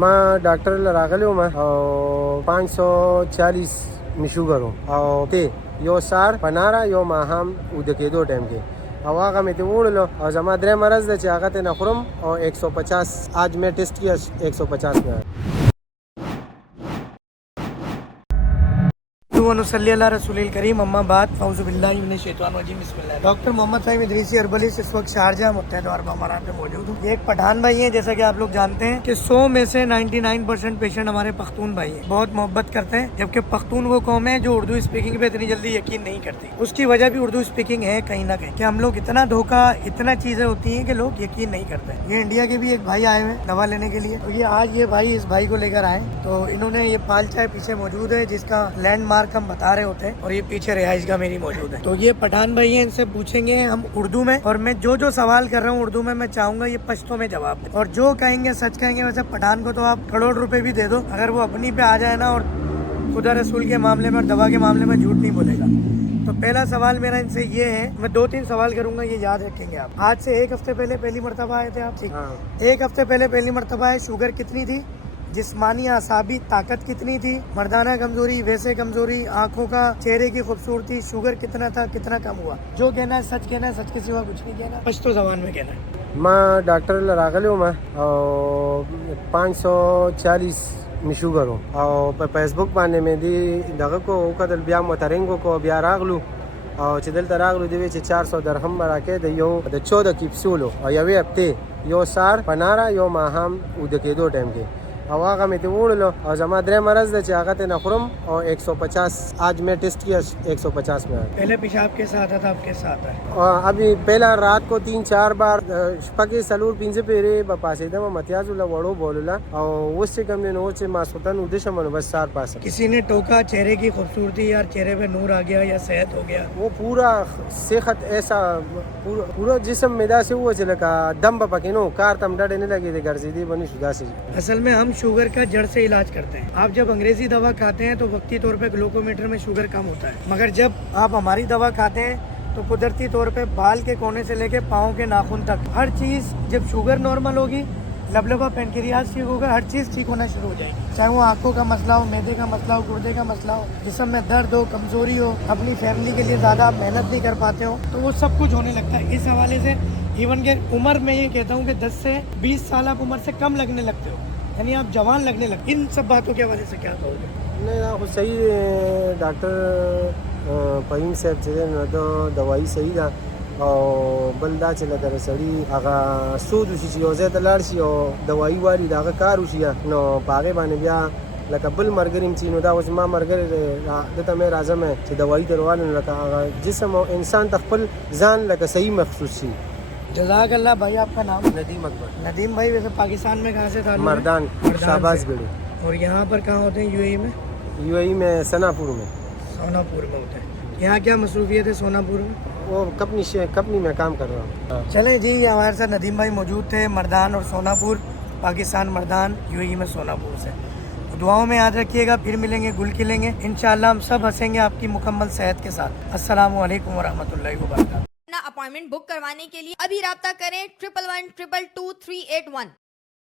ما ډاکټر لراغلی وم او 540 می شوګر او ته یو سار پناره you Maham O the کېدو time کې او هغه مې ته وړلو او زما درې مرض ده چې هغه ته نه خورم او 150 آج میں ٹیسٹ کیا 150 میں صلی اللہ رسول الکریم اما بعد فاعوذ باللہ من الشیطان الرجیم بسم اللہ۔ ڈاکٹر محمد صاحب ادریسی اربلیس اس وقت شارجہ متحدہ عرب امارات میں موجود ہوں۔ یہ ایک پٹھان بھائی ہیں، جیسا کہ آپ لوگ جانتے ہیں کہ 100 میں سے 99% پیشنٹ ہمارے پختون بھائی ہیں، بہت محبت کرتے ہیں، جبکہ پختون وہ قوم ہے جو اردو اسپیکنگ پہ اتنی جلدی یقین نہیں کرتی۔ اس کی وجہ بھی اردو اسپیکنگ ہے کہیں نہ کہیں کہ ہم لوگ اتنا دھوکہ، اتنا چیزیں ہوتی ہیں کہ لوگ یقین نہیں کرتے۔ یہ انڈیا کے بھی ایک بھائی آئے ہوئے دوا لینے کے لیے، تو یہ آج یہ بھائی اس بھائی کو لے کر آئے، تو انہوں نے یہ پالچا پیچھے موجود ہے جس کا لینڈ مارک ہم بتا رہے ہوتے ہیں، اور یہ پیچھے رہائش گاہ میری موجود ہے۔ تو یہ پٹھان بھائی ہیں، ان سے پوچھیں گے ہم اردو میں، اور میں جو سوال کر رہا ہوں اردو میں چاہوں گا یہ پشتو میں جواب دیں، اور جو کہیں گے سچ کہیں گے۔ ویسے پٹھان کو تو آپ کروڑ روپے بھی دے دو، اگر وہ اپنی پہ آ جائے نا اور خدا رسول کے معاملے میں اور دوا کے معاملے میں جھوٹ نہیں بولے گا۔ تو پہلا سوال میرا ان سے یہ ہے، میں 2-3 سوال کروں گا، یہ یاد رکھیں گے آپ۔ آج سے 1 ہفتے پہلے پہلی مرتبہ آئے تھے آپ؟ 1 ہفتے پہلے پہلی مرتبہ آئے۔ شوگر کتنی تھی؟ جسمانی اعصابی طاقت کتنی تھی؟ مردانہ کمزوری، ویسے کمزوری، آنکھوں کا، چہرے کی خوبصورتی، شوگر کتنا تھا، کتنا کم ہوا؟ جو کہنا ہے سچ کہنا ہے، سچ کے سوا کچھ نہیں کہنا، پشتو زبان میں کہنا ہے۔ ما ډاکټر لراغلی وم او 540 می شوګر او په فیسبوک باندې مې دی دغه کو وکتل، بیا موټرینګ کو بیا راغلو او چې دلته راغلو دی چې 400 درهم راکې د یو د 14 کیپسول او یوې هفته یو سار پناره you Maham O the کېدو time کې او هغه مې ته وړلو او زما درې مرض ده چې هغه ته نه خورم او 150 آج میں ٹیسٹ کیا 150 میں پہلے پیشاب کیسا آتا تھا، اب کیسا آتا ہے؟ اور ابھی پہلا رات کو 3-4 بار شپږې څلور پنځه پیرې به پاسېدم متیازو له وړو بولله او اوس چې کوم دی نو چې ماسخوتن وده شم نو بس سار پاسه کسی نے ٹوکا چہرے کی خوبصورتی یا چہرے پہ نور آ گیا یا صحت ہو گیا؟ وہ پورا صحت ایسا پورا جسم میں دا سے ہوا چې لکه دم به پکې نو کار تم ډډې نه لګېدې ګرځېدې به نه شو داسې۔ اصل میں ہم شوگر کا جڑ سے علاج کرتے ہیں۔ آپ جب انگریزی دوا کھاتے ہیں تو وقتی طور پہ گلوکومیٹر میں شوگر کم ہوتا ہے، مگر جب آپ ہماری دوا کھاتے ہیں تو قدرتی طور پہ بال کے کونے سے لے کے پاؤں کے ناخن تک ہر چیز، جب شوگر نارمل ہوگی، لبلبا پینکریاس ٹھیک ہوگا، ہر چیز ٹھیک ہونا شروع ہو جائے گی، چاہے وہ آنکھوں کا مسئلہ ہو، معدے کا مسئلہ ہو، گردے کا مسئلہ ہو، جسم میں درد ہو، کمزوری ہو، اپنی فیملی کے لیے زیادہ آپ محنت نہیں کر پاتے ہو، تو وہ سب کچھ ہونے لگتا ہے۔ اس حوالے سے ایون کہ عمر میں یہ کہتا ہوں کہ 10 سے 20 سال آپ عمر سے کم لگنے لگتے ہو، یعنی آپ جوان لگنے لگتے۔ ان سب باتوں کی وجہ سے کیا کہو گے؟ نہیں خو صحیح ډاکټر فهیم صاحب چې دی نو د دوايي صحیح ده او بل دا چې لکه د سړي هغه سود وشي چې یو ځای ته لاړ شي او دوايي والي د هغه کار وشي نو په هغې باندې بیا لکه بل ملګري م چې نو دا اوس ما ملګری دی دته مې راځم چې دوايي درواله نو لکه هغه جسم او انسان ته خپل ځان لکه صحیح محسوس شي۔ جزاک اللہ بھائی۔ آپ کا نام؟ ندیم اکبر۔ ندیم بھائی ویسے پاکستان میں کہاں سے تھا؟ مردان شہباز گڑھی۔ اور یہاں پر کہاں ہوتے ہیں؟ UAE میں؟ UAE میں ثنا پور میں۔ سونا پور میں ہوتے ہیں۔ یہاں کیا مصروفیت ہے سونا پور میں؟ وہ کمپنی میں کام کر رہا ہوں۔ چلیں جی، یہ ہمارے ساتھ ندیم بھائی موجود تھے، مردان اور سونا پور، پاکستان مردان، UAE میں سونا پور سے۔ دعاؤں میں یاد رکھیے گا، پھر ملیں گے، گل کھلیں گے انشاءاللہ، ہم سب ہنسیں گے آپ کی مکمل صحت کے ساتھ۔ السلام علیکم ورحمۃ اللہ وبرکاتہ۔ اپنا اپائنٹمنٹ بک کروانے کے لیے ابھی رابطہ کریں 1112222381